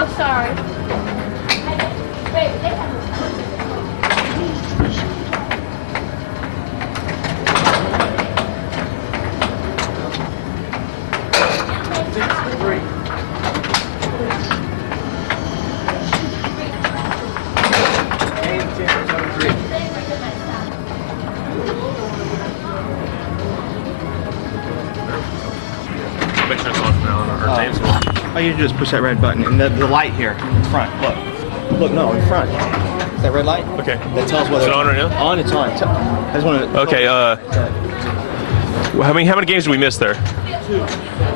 Oh, sorry. Make sure it's on now. Our names will. All you do is push that red button, and the light here in front. Look, no, in front. That red light. Okay. That tells whether Is it on right now? On, it's on. I just want to. Okay. How many games did we miss there? 2.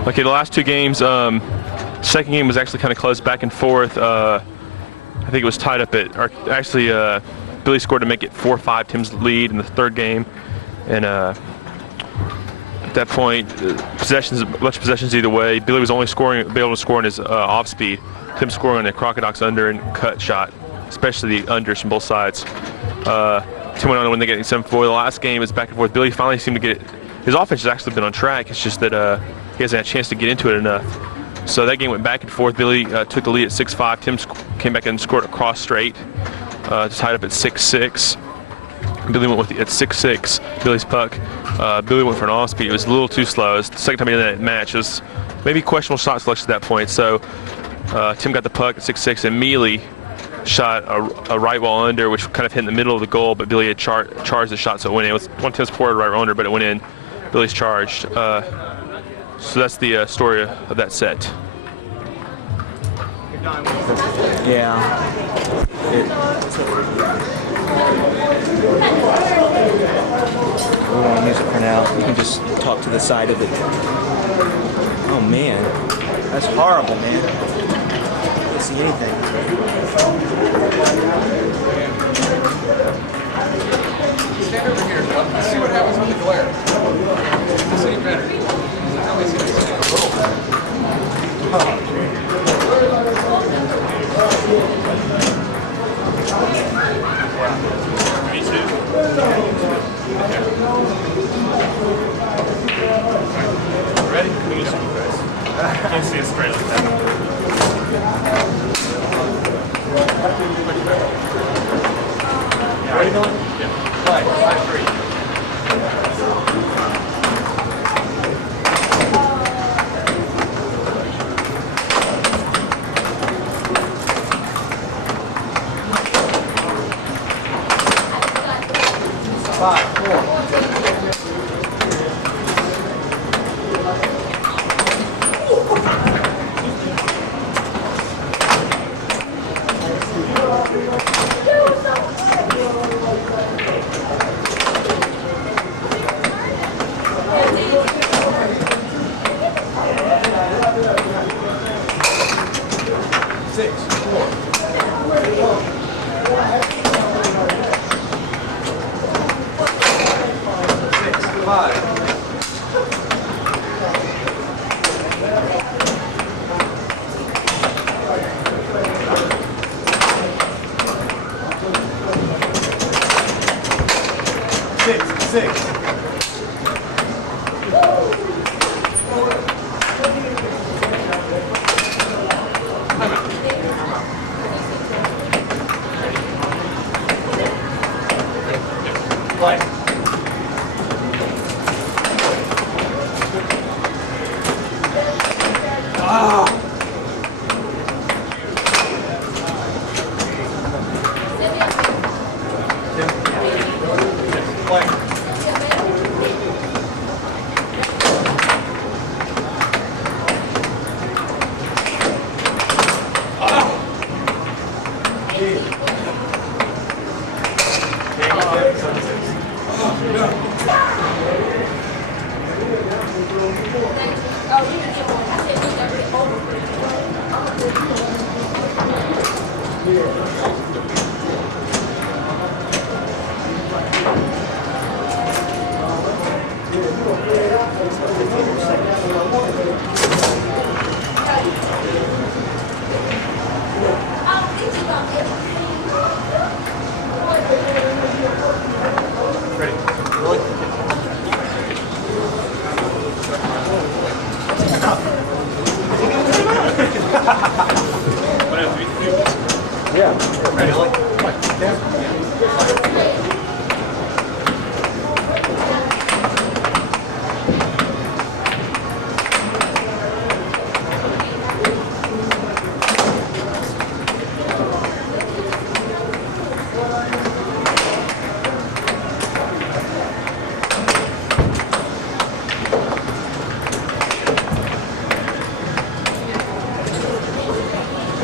Okay, the last 2 games. Second game was actually kind of close, back and forth. I think it was tied up at. Actually, Billy scored to make it 4-5. Tim's lead in the third game, and at that point, much possessions either way. Billy was only able to score on his off speed. Tim scoring on the Crocodile's under and cut shot, especially the unders from both sides. Tim went on to win the game 7-4. The last game was back and forth. Billy finally seemed to get it. His offense has actually been on track. It's just that he hasn't had a chance to get into it enough. So that game went back and forth. Billy took the lead at 6-5. Tim came back and scored across straight, tied up at 6-6. Billy went with it at 6-6. Billy's puck. Billy went for an off speed. It was a little too slow. It was the second time he did that match. It was maybe questionable shot selection at that point. So Tim got the puck at 6-6, and Mealy shot a right wall under, which kind of hit in the middle of the goal, but Billy had charged the shot, so it went in. It was one Tim's forward, right wall under, but it went in. Billy's charged. So that's the story of that set. Yeah. We won't use it for now. You can just talk to the side of it. Oh man, that's horrible, man. I can't see anything. Stand over here, Doug. Let's see what happens with the glare. This ain't better. Now we see this thing a little better. Me too. Ready? Can't see it straight like that. Ready, Billy? Yeah. Play. 5-3.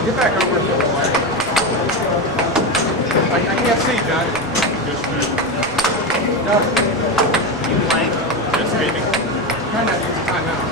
Get back over. I can't see, John. No. You playing? Yes, maybe. Try not to use the timeout.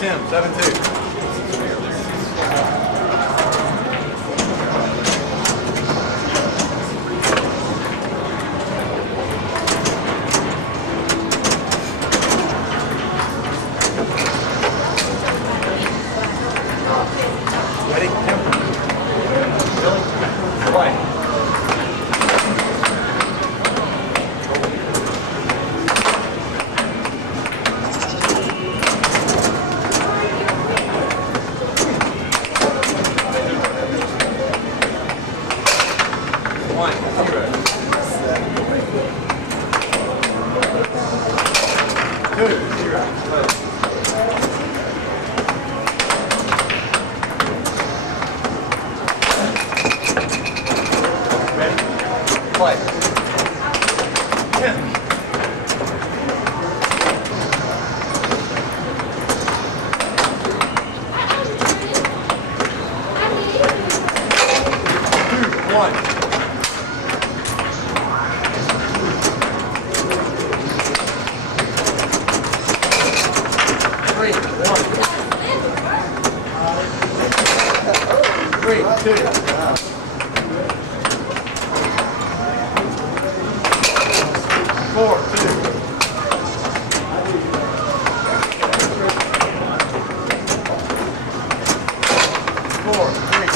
Tim, 7-2. Ready? Tim. Billy. White. Play. 10. 2, 1. 3, 1. 3, 2. 4, 2. 4, 3.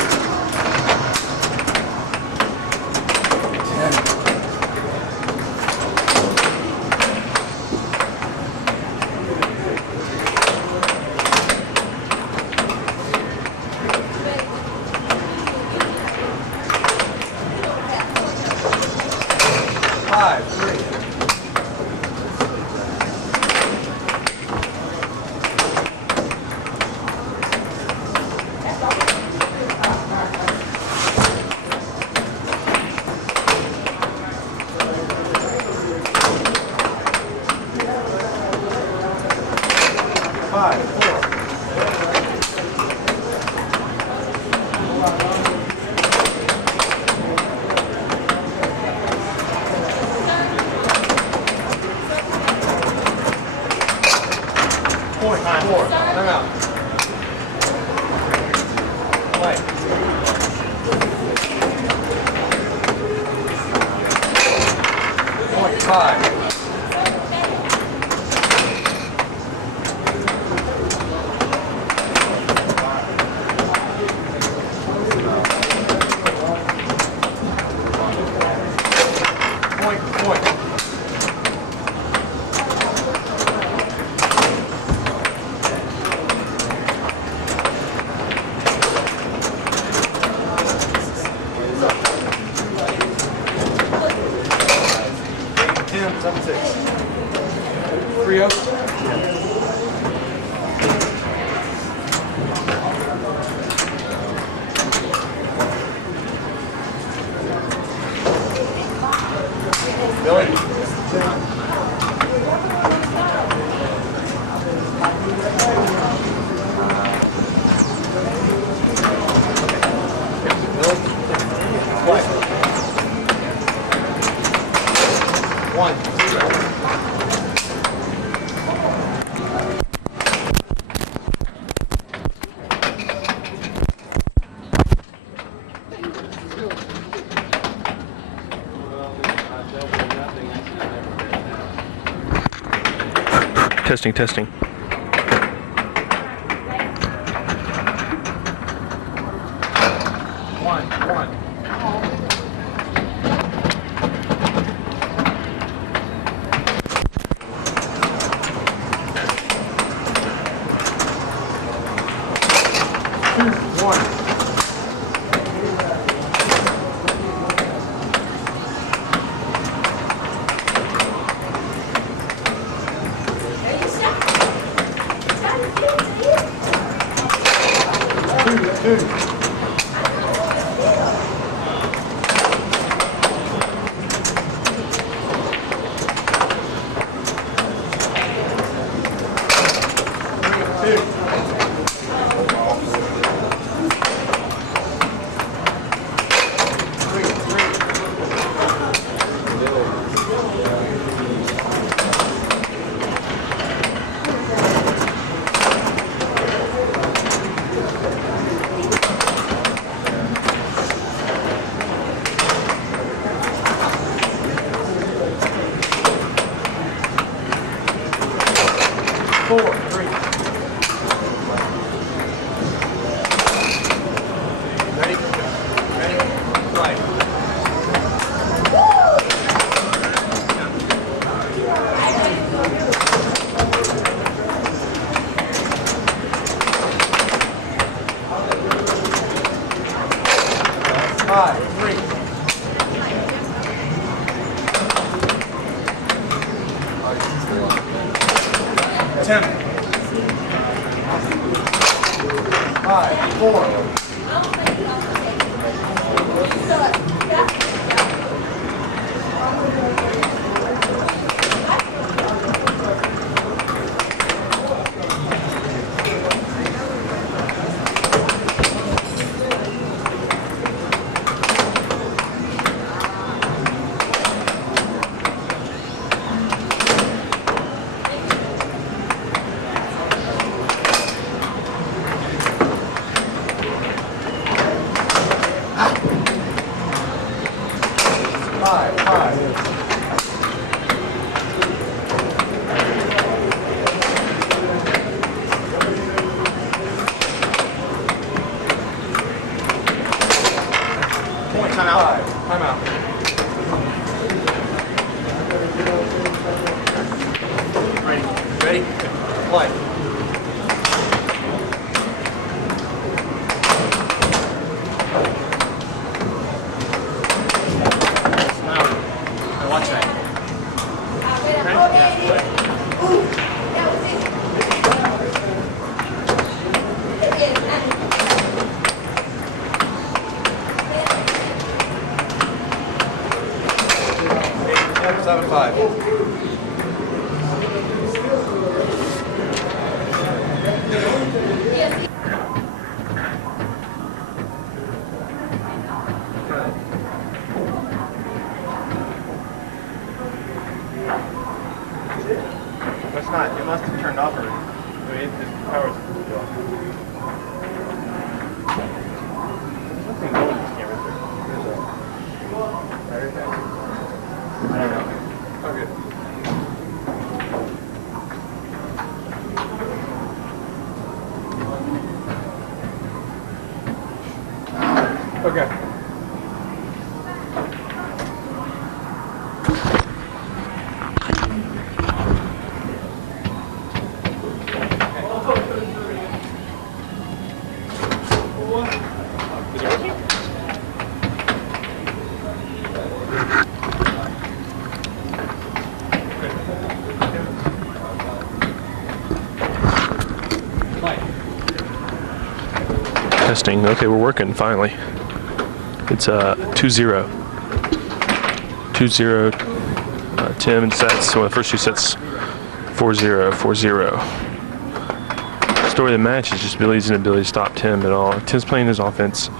10. 5, 3. 5, 4. 4. Time out. Play. 5. 7-6. 3-0. Billy. Play. 1, 0. Testing, testing. 1. 2, 1. 2. 3. 4, 3. Ready? Ready? Right. 5, 3. 10. 5, 4. Timeout. Ready? Play. Now, watch that. Yeah, 7-5. It's not. It must have turned off already. I mean, the power's still off. There's nothing going in this camera. There's a battery pack. I don't know. Okay. Okay. Testing. Okay, we're working finally. It's 2-0. 2-0. Tim in sets. So the first two sets 4-0, 4-0. Story of the match is just Billy's inability to stop Tim at all. Tim's playing his offense.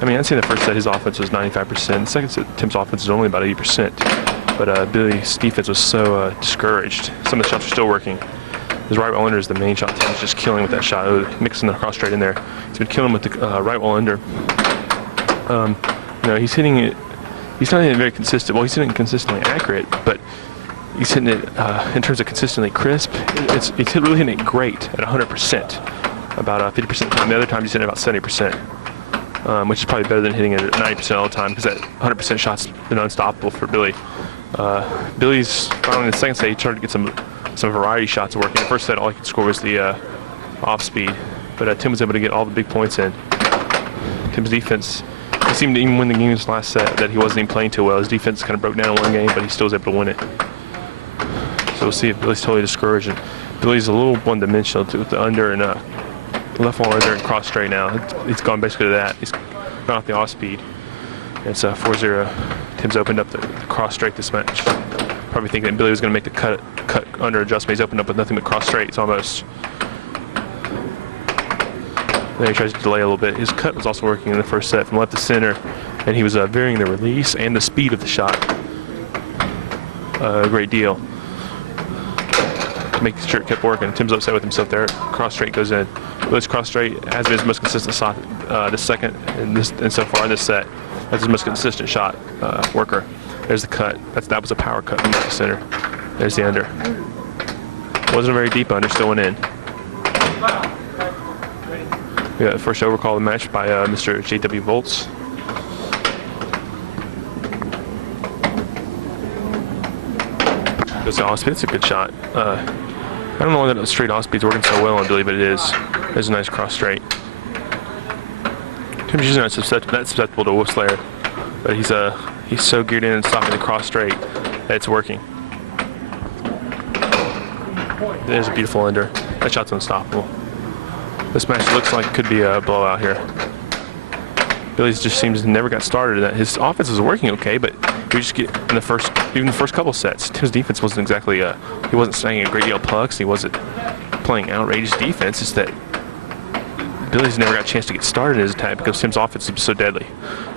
I mean, I'd say the first set his offense was 95%. The second set Tim's offense was only about 80%. But Billy's defense was so discouraged. Some of the shots are still working. His right wall under is the main shot. Tim's just killing with that shot, mixing the cross straight in there. He's been killing with the right wall under. You know, he's hitting it. He's not hitting it very consistent. Well, he's hitting it consistently accurate, but he's hitting it in terms of consistently crisp. He's really hitting it great at 100%, about 50% of the time. The other time he's hitting it about 70%, which is probably better than hitting it at 90% all the time, because that 100% shot's been unstoppable for Billy. Billy's finally in the second set. He tried to get some variety shots working. The first set, all he could score was the off speed, but Tim was able to get all the big points in. Tim's defense, he seemed to even win the game in his last set that he wasn't even playing too well. His defense kind of broke down in one game, but he still was able to win it. So we'll see if Billy's totally discouraged. And Billy's a little one-dimensional with the under and left wall under and cross straight now. It's gone basically to that. He's gone off the off speed. It's 4-0. Tim's opened up the cross straight this match. Probably thinking that Billy was going to make the cut under adjustment. He's opened up with nothing but cross straight. It's almost. Then he tries to delay a little bit. His cut was also working in the first set from left to center, and he was varying the release and the speed of the shot a great deal. Make sure it kept working. Tim's upset with himself there. Cross straight goes in. Billy's cross straight has been his most consistent shot this second and so far in this set. That's his most consistent shot worker. There's the cut. That was a power cut from left to center. There's the under. Wasn't a very deep under, still went in. We got the first overcall of the match by Mr. J.W. Volts. Goes to off speed. It's a good shot. I don't know why that straight off speed's working so well on Billy, but it is. It's a nice cross straight. Tim's usually not susceptible to Wolf Slayer, but he's so geared in and stopping the cross straight that it's working. There's a beautiful under. That shot's unstoppable. This match looks like it could be a blowout here. Billy's just seems to never got started. That his offense was working okay, but we just get in the first couple sets. Tim's defense wasn't exactly he wasn't staying a great deal of pucks. He wasn't playing outrageous defense. It's that Billy's never got a chance to get started in his attack because Tim's offense was so deadly.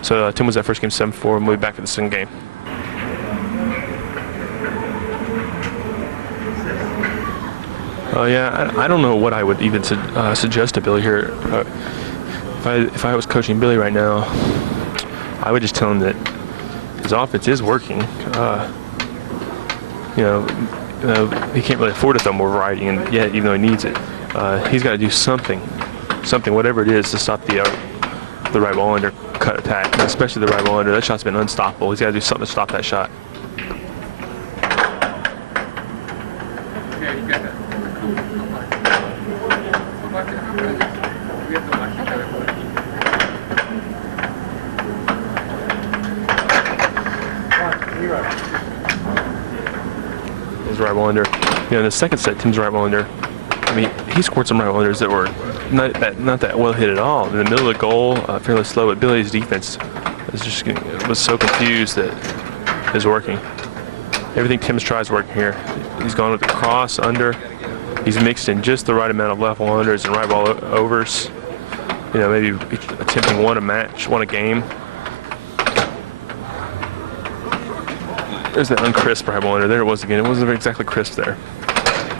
So Tim was that first game 7-4, and we'll be back for the second game. Yeah, I don't know what I would even suggest to Billy here. If I was coaching Billy right now, I would just tell him that his offense is working. He can't really afford to throw more variety, and yet even though he needs it, he's got to do something, whatever it is, to stop the right ball under cut attack, and especially the right ball under. That shot's been unstoppable. He's got to do something to stop that shot. Yeah, you got that. His right ball under. In the second set, Tim's right ball under. I mean, he scored some right ball unders that were not that well hit at all. In the middle of the goal, fairly slow. But Billy's defense was so confused that it was working. Everything Tim's tries working here. He's gone with the cross under. He's mixed in just the right amount of left ball unders and right ball overs. Maybe attempting one a game. There's that uncrisp right ball under. There it was again. It wasn't exactly crisp there.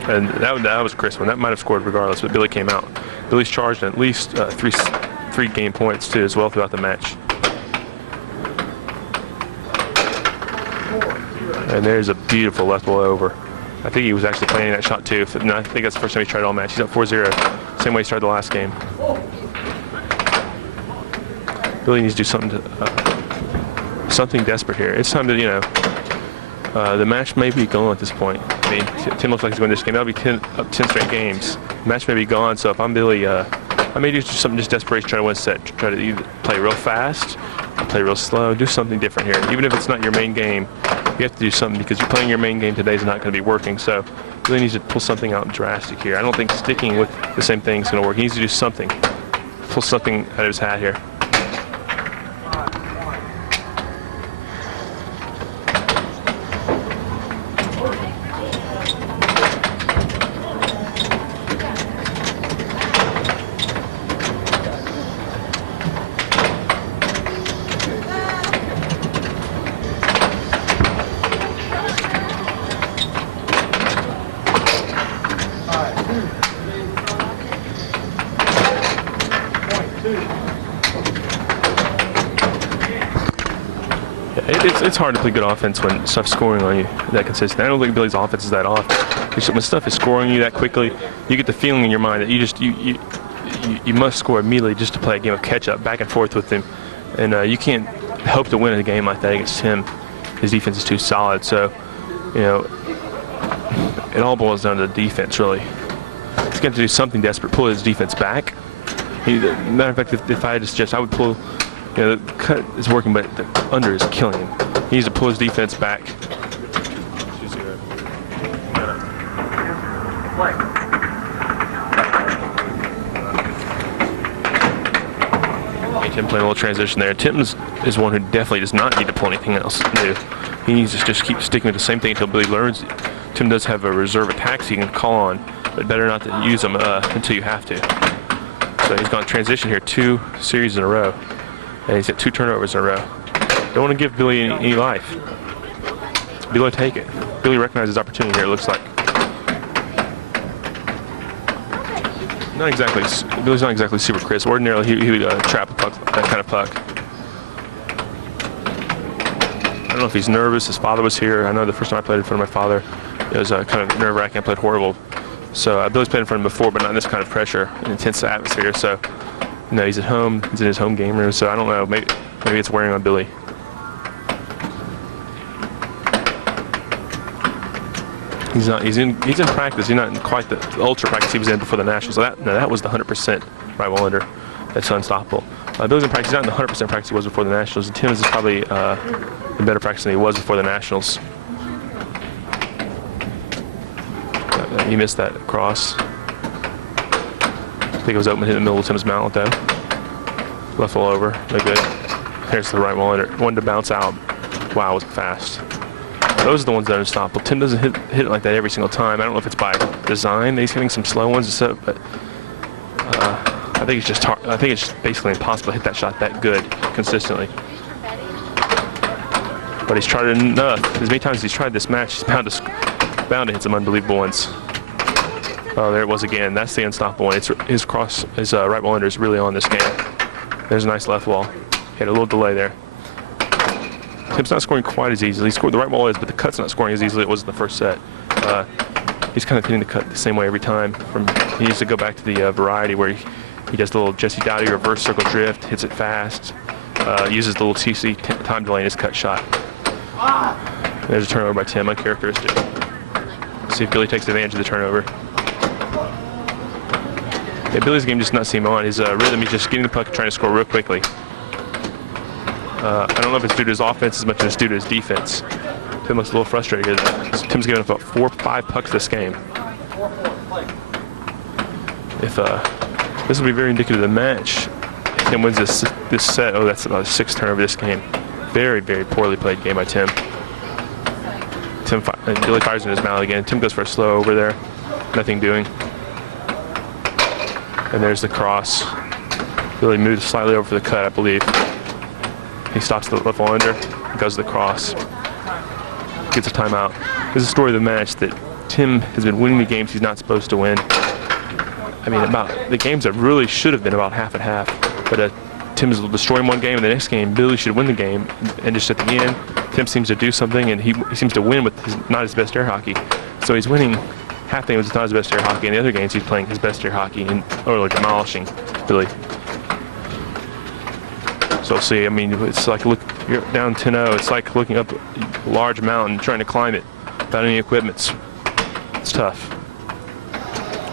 And that was a crisp one. That might have scored regardless, but Billy came out. Billy's charged at least three game points too as well throughout the match. And there's a beautiful left ball over. I think he was actually planning that shot too. I think that's the first time he's tried it all match. He's up 4-0, same way he started the last game. Billy needs to do something desperate here. It's time to, the match may be gone at this point. I mean, Tim looks like he's going this game. That'll be 10 straight games. The match may be gone, so if I'm Billy, I may do something just desperation, try to win a set. Try to either play real fast, or play real slow, do something different here. Even if it's not your main game, you have to do something because you're playing your main game today is not going to be working. So Billy needs to pull something out drastic here. I don't think sticking with the same thing is going to work. He needs to do something, pull something out of his hat here. It's hard to play good offense when stuff's scoring on you that consistent. I don't think Billy's offense is that off. When stuff is scoring you that quickly, you get the feeling in your mind that you must score immediately just to play a game of catch-up back and forth with him. And you can't hope to win a game like that against him. His defense is too solid. So, it all boils down to the defense, really. He's got to do something desperate, pull his defense back. Matter of fact, if I had to suggest, I would pull. The cut is working, but the under is killing him. He needs to pull his defense back. Tim playing a little transition there. Tim is one who definitely does not need to pull anything else new. He needs to just keep sticking with the same thing until Billy learns. Tim does have a reserve attacks he can call on, but better not to use them until you have to. So he's gone transition here 2 series in a row. And he's got 2 turnovers in a row. Don't want to give Billy any life. Billy take it. Billy recognizes his opportunity here, it looks like. Billy's not exactly super crisp. Ordinarily, he would trap a puck, that kind of puck. I don't know if he's nervous. His father was here. I know the first time I played in front of my father, it was kind of nerve-wracking. I played horrible So Billy's played in front of him before, but not in this kind of pressure and intense atmosphere. So, you know, he's at home. He's in his home game room. So I don't know. Maybe it's wearing on Billy. He's in practice. He's not in quite the ultra practice he was in before the Nationals. So that was the 100% right wall under. That's unstoppable. Billy's in practice. He's not in the 100% practice he was before the Nationals. And Tim is probably in better practice than he was before the Nationals. He missed that cross. I think it was open, hit in the middle of Tim's mount though. Left all over, no good. There's the right wall under. One to bounce out. Wow, was it fast. Those are the ones that are unstoppable. Tim doesn't hit it like that every single time. I don't know if it's by design that he's hitting some slow ones, but I think it's just hard. I think it's basically impossible to hit that shot that good consistently. But he's tried it enough. As many times as he's tried this match, he's bound to hit some unbelievable ones. Oh, there it was again. That's the unstoppable one. His right wall under is really on this game. There's a nice left wall. He had a little delay there. Tim's not scoring quite as easily. He scored the right wall is, but the cut's not scoring as easily as it was in the first set. He's kind of hitting the cut the same way every time. He needs to go back to the variety where he does the little Jesse Dowdy reverse circle drift, hits it fast, uses the little TC time delay in his cut shot. There's a turnover by Tim, uncharacteristic. See if Billy takes advantage of the turnover. Yeah, Billy's game just not seem on. His rhythm, he's just getting the puck and trying to score real quickly. I don't know if it's due to his offense as much as it's due to his defense. Tim looks a little frustrated here. Tim's given up about 4 or 5 pucks this game. If this will be very indicative of the match. If Tim wins this set, oh, that's about a 6th turnover this game. Very, very poorly played game by Tim. Billy fires in his mouth again. Tim goes for a slow over there. Nothing doing. And there's the cross. Billy moves slightly over for the cut, I believe. He stops the left wall under, goes to the cross. Gets a timeout. This is the story of the match that Tim has been winning the games he's not supposed to win. I mean, about the games that really should have been about half and half. But Tim's destroying one game, and the next game, Billy should win the game. And just at the end, Tim seems to do something, and he seems to win with not his best air hockey. So he's winning half the games with not his best air hockey, and the other games he's playing his best air hockey and really demolishing Billy. So we'll see. I mean, it's like you're down 10-0. It's like looking up a large mountain, trying to climb it without any equipment. It's tough.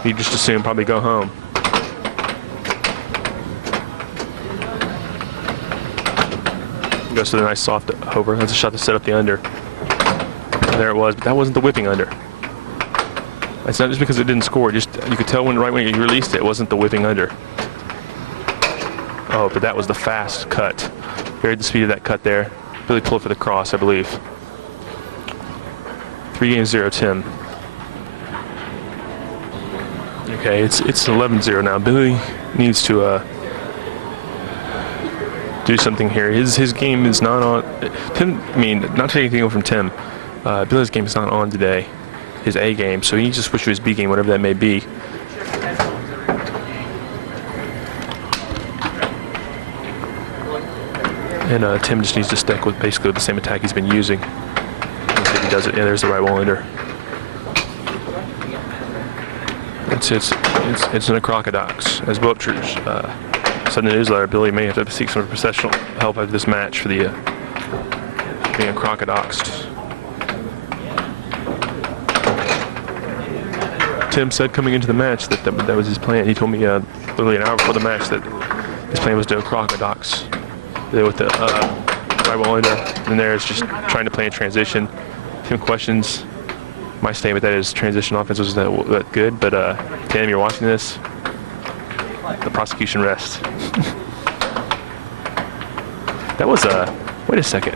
You just assume probably go home. Goes to the nice soft over. That's a shot to set up the under. And there it was, but that wasn't the whipping under. It's not just because it didn't score. Just you could tell right when you released it, it wasn't the whipping under. Oh, but that was the fast cut. Varied the speed of that cut there. Billy pulled for the cross, I believe. 3-0 Tim. Okay, it's 11-0 now. Billy needs to do something here. His game is not on. Tim, I mean, not taking anything away from Tim. Billy's game is not on today. His A game, so he needs to switch to his B game, whatever that may be. And Tim just needs to stick with basically the same attack he's been using. Let's see if he does it. Yeah, there's the right wall under. It's in the Crocodox. As Upchurch said in the newsletter, Billy may have to seek some professional help after this match for the being Crocodoxed. Tim said coming into the match that was his plan. He told me literally an hour before the match that his plan was to Crocodox. With the right wall under, and there's just trying to play in transition. Tim questions my statement that his transition offense was that good, but Tim, you're watching this, the prosecution rests. That was wait a second.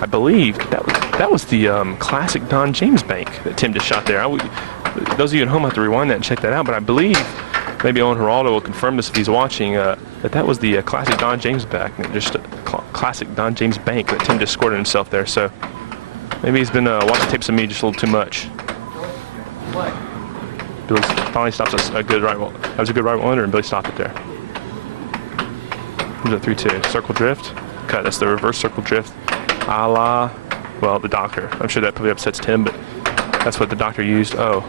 I believe that was the classic Don James bank that Tim just shot there. Those of you at home have to rewind that and check that out, but I believe, maybe Owen Geraldo will confirm this if he's watching, that was the classic Don James back, just a classic Don James bank that Tim just scored on himself there. So maybe he's been watching tapes of me just a little too much. Billy finally stops a good right wall. That was a good right wall under, and Billy stopped it there. He's at 3-2. Circle drift. Cut. That's the reverse circle drift. A la, well, the doctor. I'm sure that probably upsets Tim, but that's what the doctor used. Oh.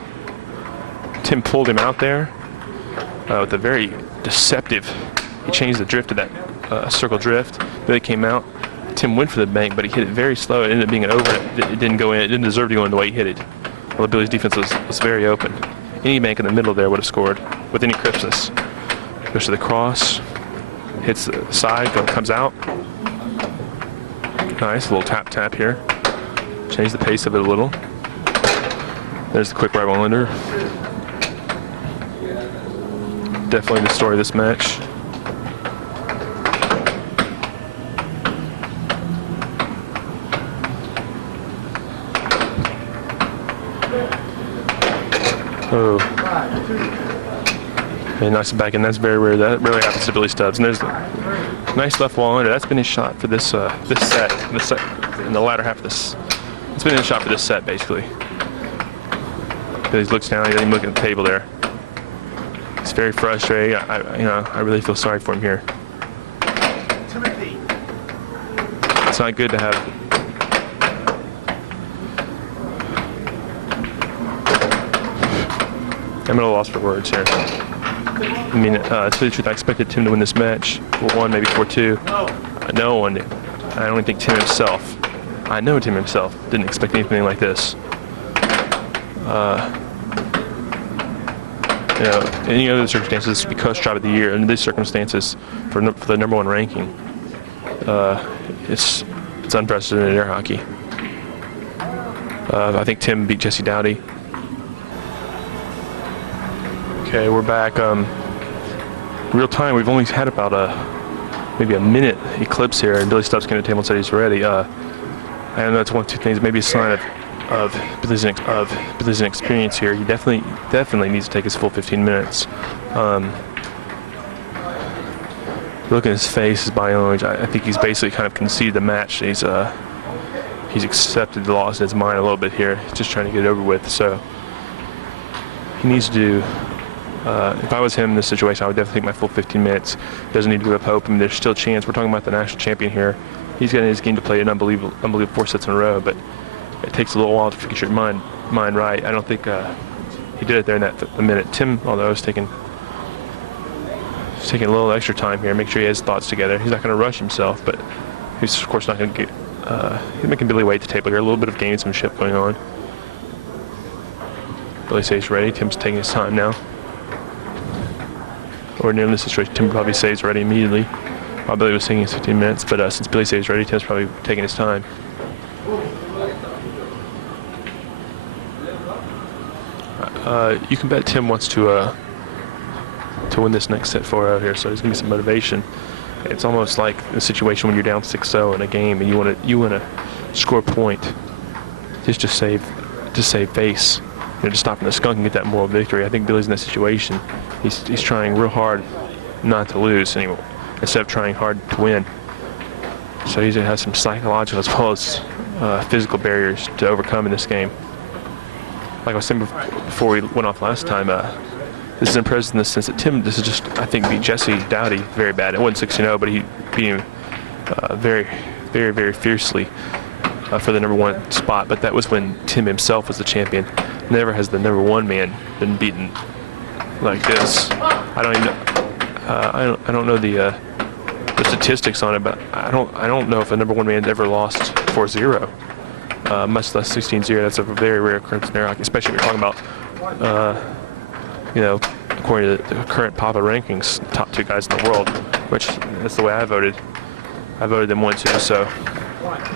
Tim pulled him out there with a very deceptive. He changed the drift to that circle drift. Billy came out. Tim went for the bank, but he hit it very slow. It ended up being an over. It didn't go in. It didn't deserve to go in the way he hit it. Well, Billy's defense was very open. Any bank in the middle there would have scored with any crispness. Goes to the cross, hits the side, comes out. Nice little tap here. Change the pace of it a little. There's the quick right one-hander. Definitely the story of this match. Oh. And knocks it back in. That's very rare. That rarely happens to Billy Stubbs. And there's a nice left wall under. That's been his shot for this this set. In the latter half of this. It's been his shot for this set, basically. Billy looks down. He doesn't even look at the table there. He's very frustrated. I really feel sorry for him here. It's not good to have. I'm at a loss for words here. I mean, to tell you the truth, I expected Tim to win this match 4-1, maybe 4-2. No one did. I don't even think Tim himself. I know Tim himself didn't expect anything like this. In any other circumstances, this would be Coach Job of the Year. In these circumstances, for the #1 ranking, it's unprecedented air hockey. I think Tim beat Jesse Dowdy. Okay, we're back. Real time. We've only had about maybe a minute eclipse here, and Billy Stubbs came to the table and said he's ready. I don't know. It's one of two things. Maybe a sign of Billy's inexperience here. He definitely needs to take his full 15 minutes. Look at his face, his body language. I think he's basically kind of conceded the match. He's accepted the loss in his mind a little bit here. He's just trying to get it over with. So he needs to do. If I was him in this situation, I would definitely take my full 15 minutes. Doesn't need to give up hope. I mean, there's still a chance. We're talking about the national champion here. He's got in his game to play an unbelievable 4 sets in a row, but it takes a little while to get your mind right. I don't think he did it there in that minute. Tim, although, is taking a little extra time here. Make sure he has thoughts together. He's not going to rush himself, but he's of course not going to get. He's making Billy wait at the table here. A little bit of gamesmanship going on. Billy says he's ready. Tim's taking his time now. Ordinarily in this situation, Tim probably says he's ready immediately. While Billy was taking his 15 minutes, but since Billy says he's ready, Tim's probably taking his time. You can bet Tim wants to win this next set 4-0 here, so there's gonna be some motivation. It's almost like a situation when you're down 6-0 in a game and you want to score a point, just to save face, to stop from the skunk and get that moral victory. I think Billy's in that situation. He's trying real hard not to lose anymore, instead of trying hard to win. So he has some psychological as well as physical barriers to overcome in this game. Like I was saying before we went off last time, this is impressive in the sense that Tim, this is just, I think, beat Jesse Dowdy very bad. It wasn't 6-0, but he beat him very, very, very fiercely for the #1 spot. But that was when Tim himself was the champion. Never has the #1 man been beaten like this. I don't even know. I don't know the statistics on it, but I don't know if a #1 man's ever lost 4-0, much less 16-0. That's a very rare occurrence in air hockey, especially when you're talking about, according to the current Papa rankings, top 2 guys in the world, which that's the way I voted. I voted them 1-2, so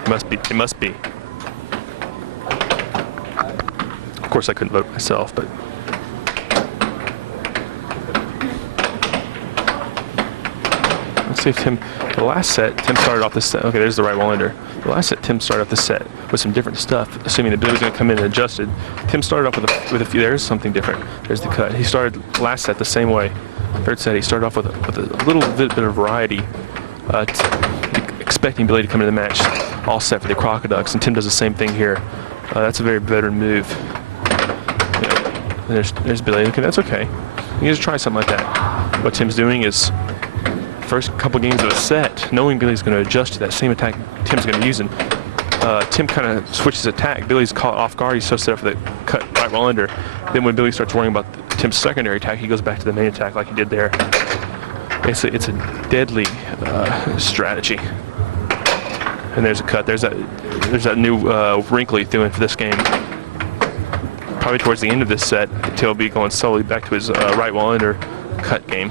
it must be. It must be. Of course, I couldn't vote myself, but. Let's see if Tim, the last set, Tim started off the set. Okay, there's the right wall under. The last set, Tim started off the set with some different stuff, assuming that Billy was going to come in and adjusted. Tim started off with a few. There's something different. There's the cut. He started last set the same way. Third set, he started off with a little bit of variety, expecting Billy to come into the match all set for the Crocodiles, and Tim does the same thing here. That's a very veteran move. There's Billy. Okay, that's okay. You just try something like that. What Tim's doing is, first couple games of a set, knowing Billy's going to adjust to that same attack Tim's going to use, and Tim kind of switches attack. Billy's caught off guard. He's so set up for the cut right while under. Then when Billy starts worrying about Tim's secondary attack, he goes back to the main attack like he did there. It's a deadly strategy. And there's a cut. There's that new wrinkle he threw in for this game. Probably towards the end of this set, Tim will be going slowly back to his right while under cut game.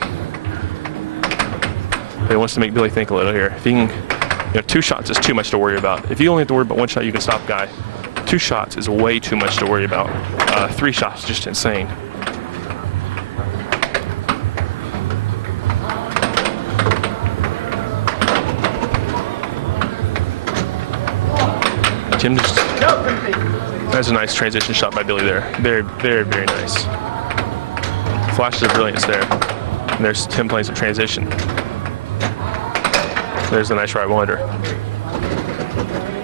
But he wants to make Billy think a little here. If he can, 2 shots is too much to worry about. If you only have to worry about 1 shot, you can stop a guy. 2 shots is way too much to worry about. 3 shots is just insane. Tim just, that's a nice transition shot by Billy there. Very, very, very nice. Flashes of brilliance there. And there's Tim playing some transition. There's a nice right wonder.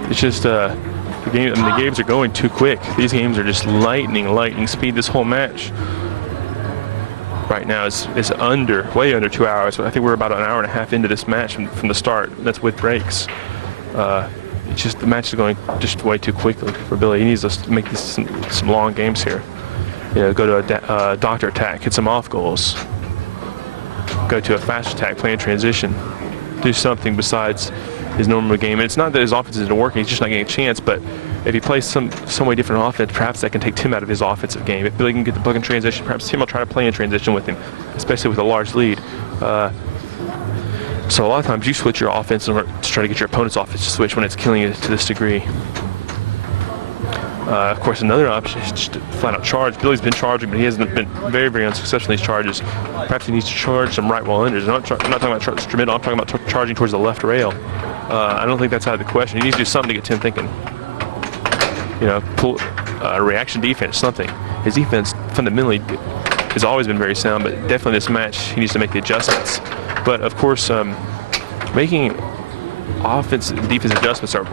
It's just the games are going too quick. These games are just lightning speed. This whole match right now is way under 2 hours. I think we're about an hour and a half into this match from the start. That's with breaks. It's just the match is going just way too quickly for Billy. He needs to make this some long games here. Go to a doctor attack, hit some off goals. Go to a fast attack, play in transition. Do something besides his normal game. And it's not that his offense isn't working; he's just not getting a chance. But if he plays some way different offense, perhaps that can take Tim out of his offensive game. If Billy can get the puck in transition, perhaps Tim will try to play in transition with him, especially with a large lead. So a lot of times you switch your offense to try to get your opponent's offense to switch when it's killing you to this degree. Of course, another option is just to flat out charge. Billy's been charging, but he hasn't been very, very unsuccessful in these charges. Perhaps he needs to charge some right wall unders. I'm not talking about instrumental. I'm talking about charging towards the left rail. I don't think that's out of the question. He needs to do something to get Tim thinking. Pull reaction defense, something. His defense fundamentally has always been very sound, but definitely this match he needs to make the adjustments. But of course, making offense and defense adjustments are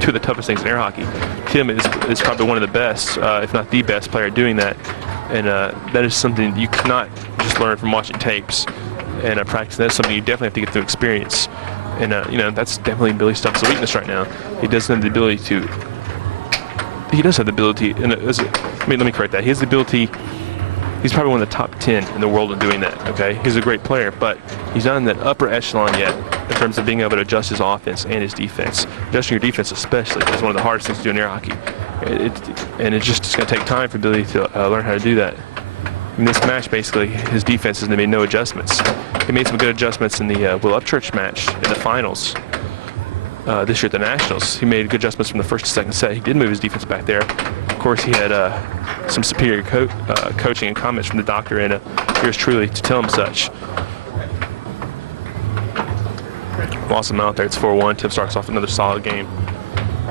two of the toughest things in air hockey. Tim is probably one of the best, if not the best player doing that. And that is something you cannot just learn from watching tapes and practice. That's something you definitely have to get through experience. And that's definitely Billy Stubbs' weakness right now. He doesn't have the ability to. He does have the ability, and let me correct that. He has the ability. He's probably one of the top 10 in the world in doing that, okay? He's a great player, but he's not in that upper echelon yet in terms of being able to adjust his offense and his defense. Adjusting your defense especially is one of the hardest things to do in air hockey. And it's going to take time for Billy to learn how to do that. In this match, basically, his defense has made no adjustments. He made some good adjustments in the Will Upchurch match in the finals this year at the Nationals. He made good adjustments from the first to second set. He did move his defense back there. Of course, he had some superior coaching and comments from the doctor, and yours truly to tell him such. Lost him out there. It's 4-1. Tim starts off another solid game.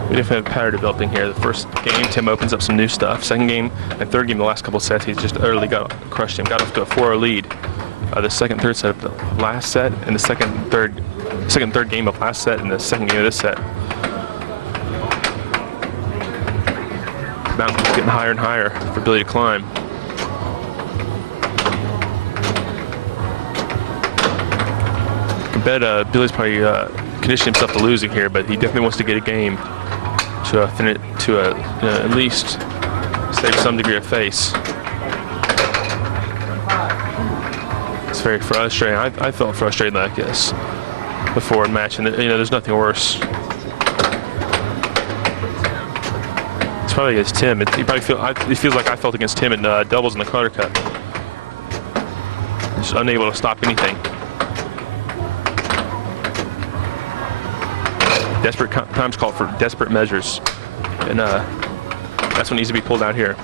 We definitely have a pattern developing here. The first game, Tim opens up some new stuff. Second game and third game, the last couple of sets, he's just utterly crushed him. Got off to a 4-0 lead. The second, third set of the last set, and the second, third game of last set, and the second game of this set. Mountain's getting higher and higher for Billy to climb. I can bet Billy's probably conditioning himself to losing here, but he definitely wants to get a game to at least save some degree of face. It's very frustrating. I felt frustrated like this before a match, and there's nothing worse. It's probably against Tim. It feels like I felt against Tim in doubles in the Carter Cup. Just unable to stop anything. Desperate times call for desperate measures, and that's what needs to be pulled out here.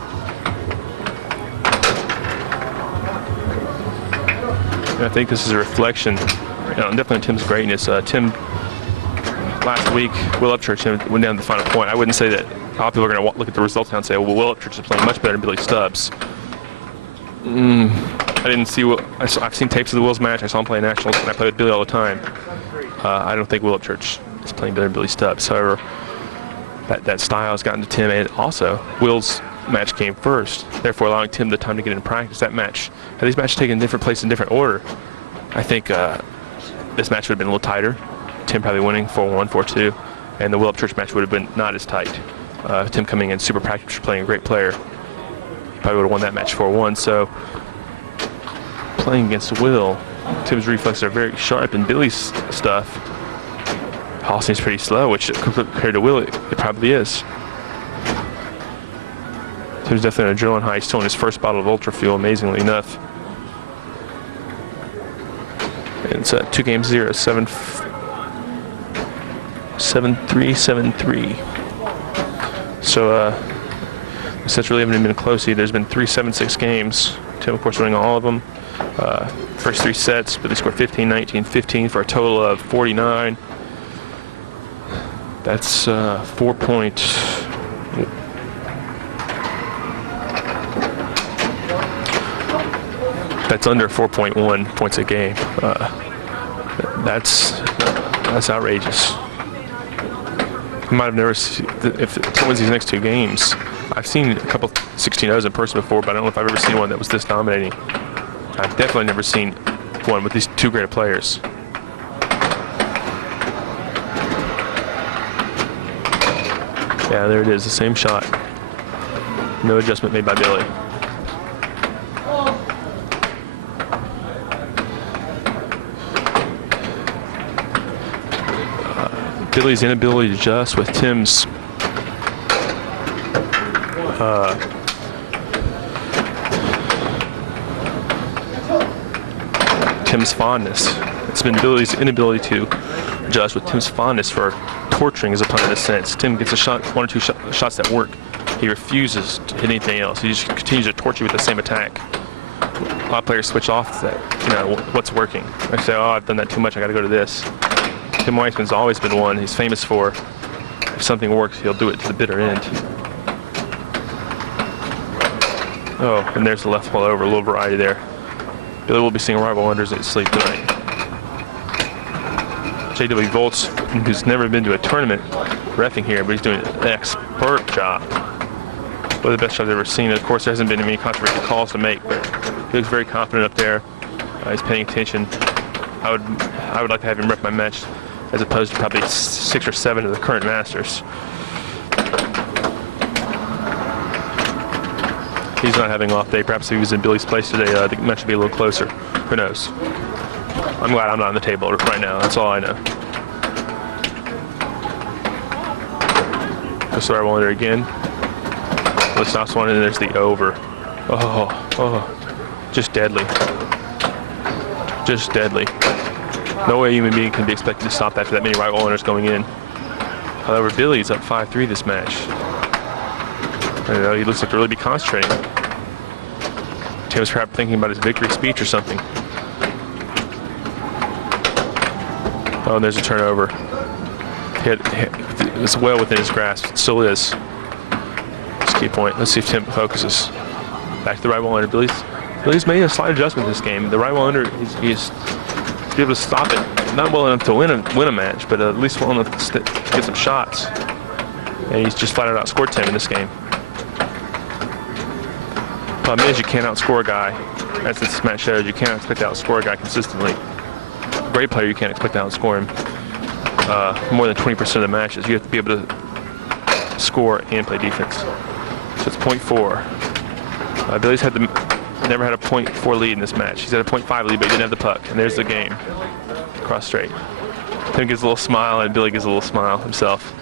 And I think this is a reflection, definitely Tim's greatness. Tim, last week, Will Upchurch went down to the final point. I wouldn't say that a lot of people are going to look at the results now and say, well, Will Upchurch is playing much better than Billy Stubbs. I didn't see Will. I've seen tapes of the Wills match. I saw him play Nationals, and I play with Billy all the time. I don't think Will Upchurch is playing better than Billy Stubbs. However, that style has gotten to Tim, and also Will's match came first, therefore allowing Tim the time to get in practice. That match, had these matches taken different place in different order, I think this match would have been a little tighter. Tim probably winning 4-1, 4-2. and the Upchurch match would have been not as tight. Tim coming in super practiced, playing a great player. He probably would have won that match 4-1. So playing against Will, Tim's reflexes are very sharp, and Billy's stuff all seems pretty slow, which compared to Will, it probably is. Tim's definitely on a adrenaline high. He's still in his first bottle of Ultra Fuel, amazingly enough. And it's 2-0, 7-3, 7-3. So the sets really haven't been close either. There's been 3 7-6 games. Tim, of course, winning all of them. First 3 sets, but they scored 15, 19, 15 for a total of 49. That's 4 points. That's under 4.1 points a game. That's outrageous. I might have never seen, if Tim wins these next 2 games, I've seen a couple 16-0s in person before, but I don't know if I've ever seen one that was this dominating. I've definitely never seen one with these 2 great players. Yeah, there it is, the same shot. No adjustment made by Billy. Billy's inability to adjust with Tim's fondness. It's been Billy's inability to adjust with Tim's fondness for torturing his opponent in a sense. Tim gets a shot, 1 or 2 shots that work. He refuses to hit anything else. He just continues to torture you with the same attack. A lot of players switch off that, what's working. They say, oh, I've done that too much, I gotta go to this. Tim Weissman's always been one he's famous for. If something works, he'll do it to the bitter end. Oh, and there's the left fall over, a little variety there. Billy will be seeing rival unders at sleep tonight. J.W. Volts, who's never been to a tournament reffing here, but he's doing an expert job. One of the best jobs I've ever seen. Of course, there hasn't been any controversial calls to make, but he looks very confident up there. He's paying attention. I would like to have him ref my match, as opposed to probably 6 or 7 of the current masters. He's not having an off day. Perhaps if he was in Billy's place today, the match would be a little closer. Who knows? I'm glad I'm not on the table right now. That's all I know. Just so I wonder again. The stops one, and there's the over. Oh, just deadly. Just deadly. No way a human being can be expected to stop after that many rival owners going in. However, Billy's up 5-3 this match. He looks like to really be concentrating. Tim's perhaps thinking about his victory speech or something. Oh, and there's a turnover. It's well within his grasp. It still is. It's a key point. Let's see if Tim focuses. Back to the rival owner. Billy's made a slight adjustment this game. The rival owner, he's able to stop it. Not well enough to win a match, but at least well enough to get some shots. And he's just flat out outscored Tim in this game. Problem is, you can't outscore a guy. As this match shows, you can't expect to outscore a guy consistently. A great player, you can't expect to outscore him more than 20% of the matches. You have to be able to score and play defense. So it's 0.4. Billy's never had a 0.4 lead in this match. He's had a 0.5 lead, but he didn't have the puck. And there's the game. Cross straight. Tim gives a little smile, and Billy gives a little smile himself.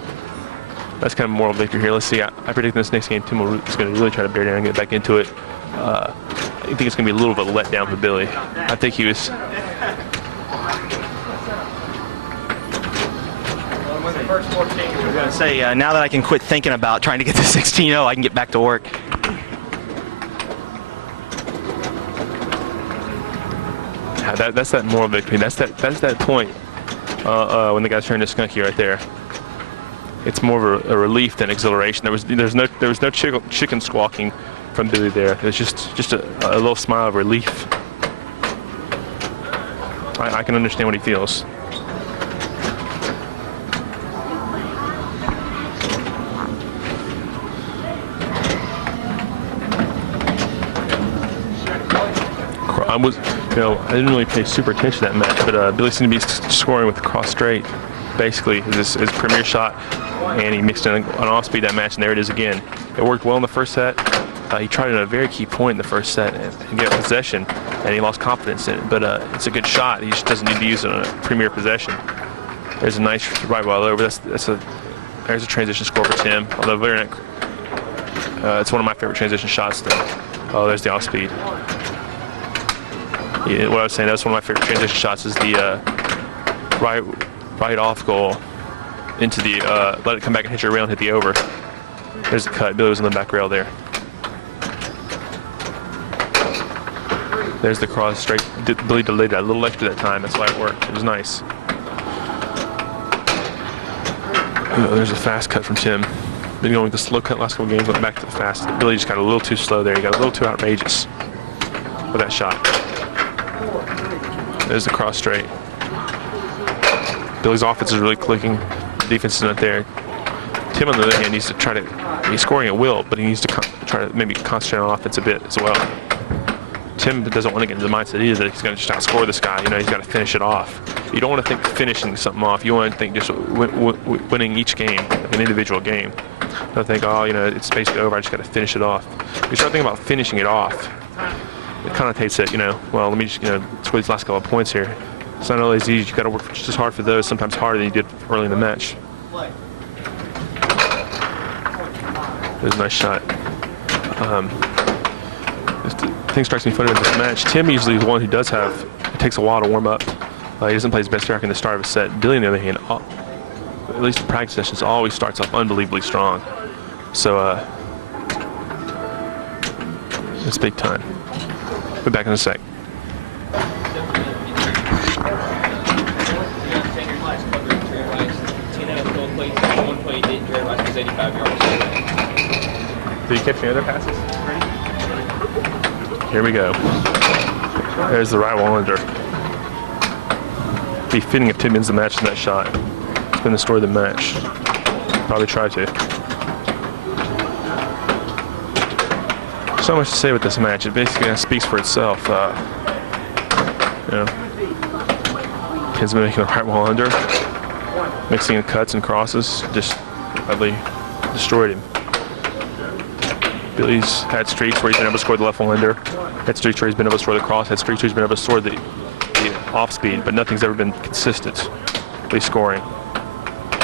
That's kind of moral victory here. Let's see. I predict this next game, Tim is going to really try to bear down and get back into it. I think it's going to be a little bit of a letdown for Billy. I think he was. I was going to say, now that I can quit thinking about trying to get to 16-0, I can get back to work. Yeah, that's that moral victory. That's that point when the guy's turning to skunky right there. It's more of a relief than exhilaration. There was no chicken squawking from Billy there. It was just a little smile of relief. I can understand what he feels. I didn't really pay super attention to that match, but Billy seemed to be scoring with the cross straight. basically his premier shot, and he mixed in an off-speed that match, and there it is again. It worked well in the first set. He tried it at a very key point in the first set and get possession, and he lost confidence in it. But it's a good shot. He just doesn't need to use it on a premier possession. There's a nice right while over. There's a transition score for Tim. Although very it's one of my favorite transition shots. Oh, there's the off-speed. Yeah, what I was saying, that's one of my favorite transition shots is the right off goal into the let it come back and hit your rail and hit the over. There's the cut. Billy was on the back rail there. There's the cross straight. Billy delayed that a little extra that time. That's why it worked. It was nice. Oh, there's a fast cut from Tim. Been going with the slow cut last couple games, went back to the fast. Billy just got a little too slow there. He got a little too outrageous with that shot. There's the cross straight. Billy's offense is really clicking. Defense is not there. Tim, on the other hand, needs to try to. He's scoring at will, but he needs to try to maybe concentrate on offense a bit as well. Tim doesn't want to get into the mindset either that he's going to just outscore this guy. You know, he's got to finish it off. You don't want to think finishing something off. You want to think just winning each game, like an individual game. Don't think, oh, you know, it's basically over. I just got to finish it off. You start thinking about finishing it off. It connotates that, you know, well, let me just, score these last couple of points here. It's not always easy. You got to work just as hard for those, sometimes harder than you did early in the match. There's a nice shot. The thing strikes me funny with this match. Tim usually is the one who does have. It takes a while to warm up. He doesn't play his best track in the start of a set. Billy, on the other hand, at least in practice sessions, always starts off unbelievably strong. So it's big time. Be back in a sec. Did you catch any other passes? Here we go. There's the right wall under. Be fitting if Tim wins the match in that shot. It's been the story of the match. Probably try to. So much to say with this match. It basically speaks for itself. Tim's been making a right wall under, mixing in cuts and crosses, just utterly destroyed him. Billy's had streaks where he's been able to score the left wall under, had streaks where he's been able to score the cross, had streaks where he's been able to score the off speed, but nothing's ever been consistently scoring.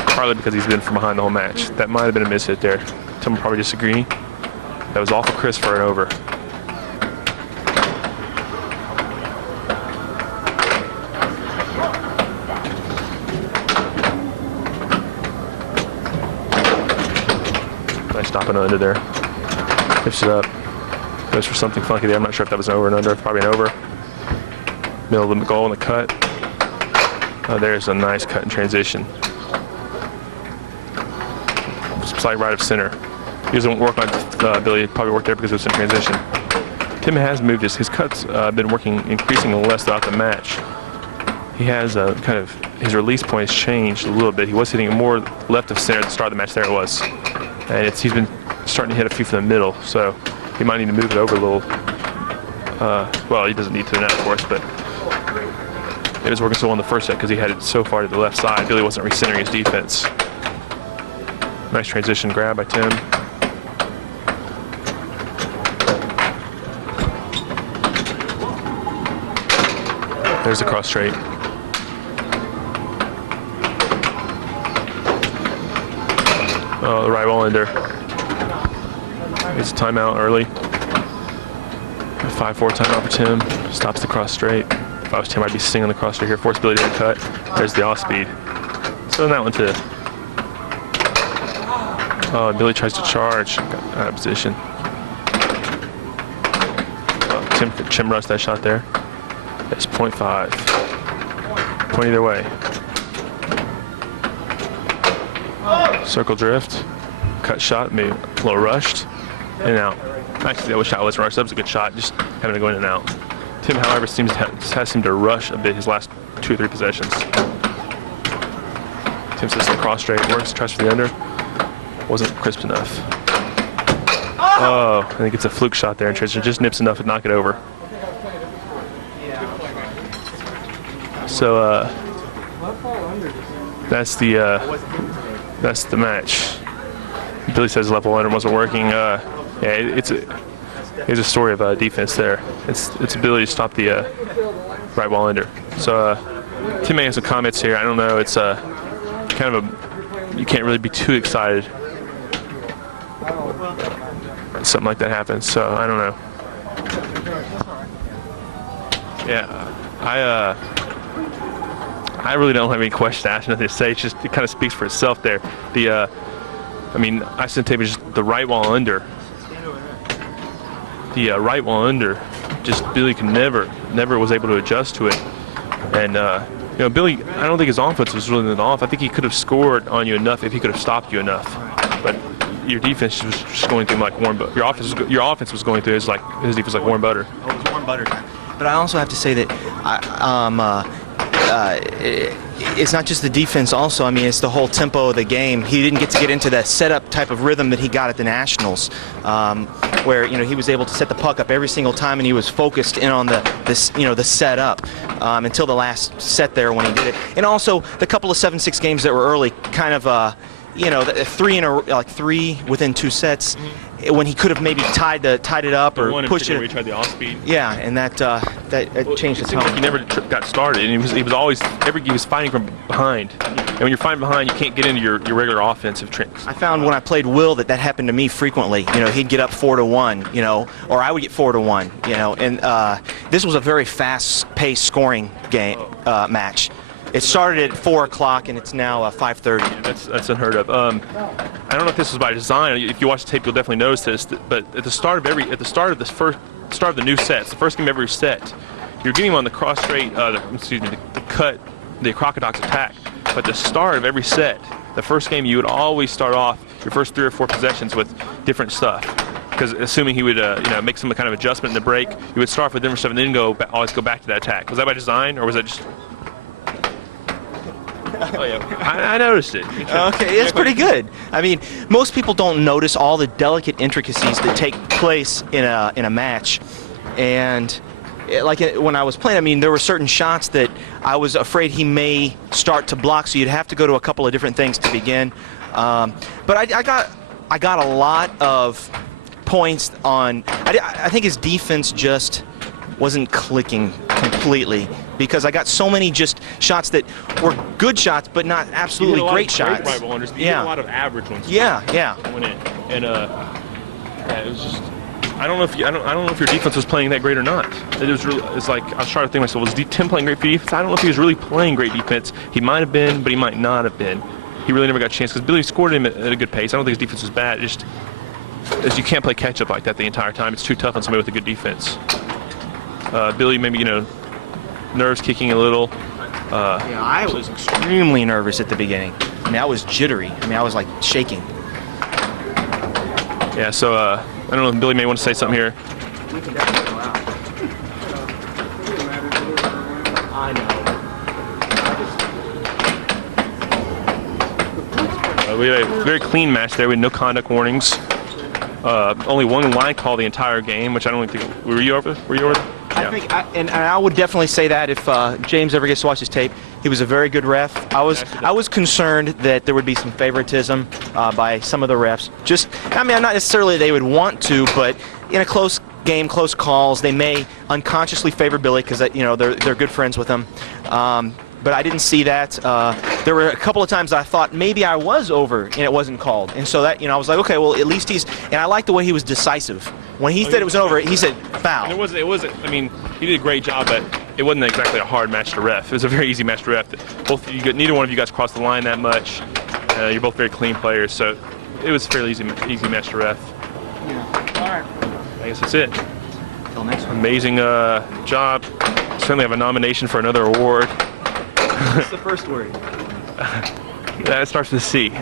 Partly because he's been from behind the whole match. That might have been a miss hit there. Tim will probably disagree. That was awful crisp for an over. Nice stopping under there. Lifts it up. Goes for something funky there. I'm not sure if that was an over and under. It's probably an over. Middle of the goal in the cut. Oh, there's a nice cut in transition. Slight right of center. He doesn't work on Billy. Probably worked there because it was in transition. Tim has moved his cuts been working increasingly less throughout the match. He has kind of his release points changed a little bit. He was hitting more left of center at the start of the match. There it was, and he's been starting to hit a few from the middle. So he might need to move it over a little. Well, he doesn't need to now, of course, but it was working so well in the first set because he had it so far to the left side. Billy wasn't recentering his defense. Nice transition grab by Tim. There's the cross straight. Oh, the right wall under. It's a timeout early. 5-4 timeout for Tim. Stops the cross straight. If I was Tim, I'd be singing the cross straight here. Force Billy to cut. There's the off speed. So in that one too. Oh, Billy tries to charge. Got out of position. Tim could chin rush that shot there. It's 0.5. Point either way. Circle drift. Cut shot, maybe a little rushed. In and out. Actually, that shot wasn't rushed. That was a good shot. Just having to go in and out. Tim, however, has seemed to rush a bit his last 2 or 3 possessions. Tim says the cross straight works. Tries for the under. Wasn't crisp enough. Oh, I think it's a fluke shot there, and Tristan just nips enough to knock it over. So, that's the match. Billy says left wall under wasn't working. Yeah, it's a story of defense there. It's ability to stop the right wall under. So Tim may have some comments here. I don't know. It's kind of you can't really be too excited. Something like that happens. So I don't know. Yeah, I really don't have any questions to ask, nothing to say. It kind of speaks for itself there. I mean, Iceland tape is just the right wall under. The right wall under, just Billy could never was able to adjust to it. And you know, Billy, I don't think his offense was really off. I think he could have scored on you enough if he could have stopped you enough. But your defense was just going through him like warm butter. Your offense was going through his defense was like warm butter. Oh, it was warm butter time. But I also have to say that it's not just the defense also. I mean, it's the whole tempo of the game. He didn't get to get into that setup type of rhythm that he got at the Nationals, where, you know, he was able to set the puck up every single time and he was focused in on the setup until the last set there when he did it. And also the couple of 7-6 games that were early, kind of you know, three within 2 sets, when he could have maybe tied it up or pushed it. Where he tried the off speed. Yeah, and that changed the tone. Like he never got started, and he was always he was fighting from behind. And when you're fighting behind, you can't get into your regular offensive tricks. I found when I played Will that happened to me frequently. You know, he'd get up 4-1, you know, or I would get 4-1, you know. And this was a very fast-paced scoring game match. It started at 4 o'clock and it's now 5:30. Yeah, that's unheard of. I don't know if this was by design. If you watch the tape, you'll definitely notice this. But at the start of the new sets, the first game of every set, you're getting him on the cross straight. The cut, the Crocodile's attack. But the start of every set, the first game, you would always start off your first 3 or 4 possessions with different stuff. Because assuming he would, you know, make some kind of adjustment in the break, you would start off with different stuff and then always go back to that attack. Was that by design, or was that just? Oh yeah, I noticed it. Okay, it's pretty good. I mean, most people don't notice all the delicate intricacies that take place in a match, and when I was playing, I mean, there were certain shots that I was afraid he may start to block, so you'd have to go to a couple of different things to begin. But I got a lot of points on. I think his defense just wasn't clicking completely, because I got so many just shots that were good shots, but not absolutely great shots. Right wall unders, yeah, a lot of average ones. Yeah. Went in, and yeah, it was just. I don't know if your defense was playing that great or not. It was really. It's like I was trying to think to myself, was Tim playing great for defense? I don't know if he was really playing great defense. He might have been, but he might not have been. He really never got a chance because Billy scored him at a good pace. I don't think his defense was bad. It just as you can't play catch up like that the entire time. It's too tough on somebody with a good defense. Billy, maybe, you know, nerves kicking a little. Yeah, I was extremely nervous at the beginning. I mean, I was jittery. I mean, I was like shaking. Yeah, so I don't know if Billy may want to say something here. We can definitely go out. I know. We had a very clean match there with no conduct warnings. Only one line call the entire game, which I don't think. Were you over? I think, and I would definitely say that if James ever gets to watch his tape, he was a very good ref. I was concerned that there would be some favoritism by some of the refs. I mean, not necessarily they would want to, but in a close game, close calls, they may unconsciously favor Billy because you know they're good friends with him. But I didn't see that. There were a couple of times I thought maybe I was over and it wasn't called, and so that, you know, I was like, okay, well, at least he's. And I liked the way he was decisive. When he said it was over, he said foul. And it wasn't. I mean, he did a great job, but it wasn't exactly a hard match to ref. It was a very easy match to ref. Neither one of you guys crossed the line that much. You're both very clean players, so it was a fairly easy match to ref. Yeah. All right. I guess that's it. Till next one. Amazing job. Certainly have a nomination for another award. What's the first word? That starts with C.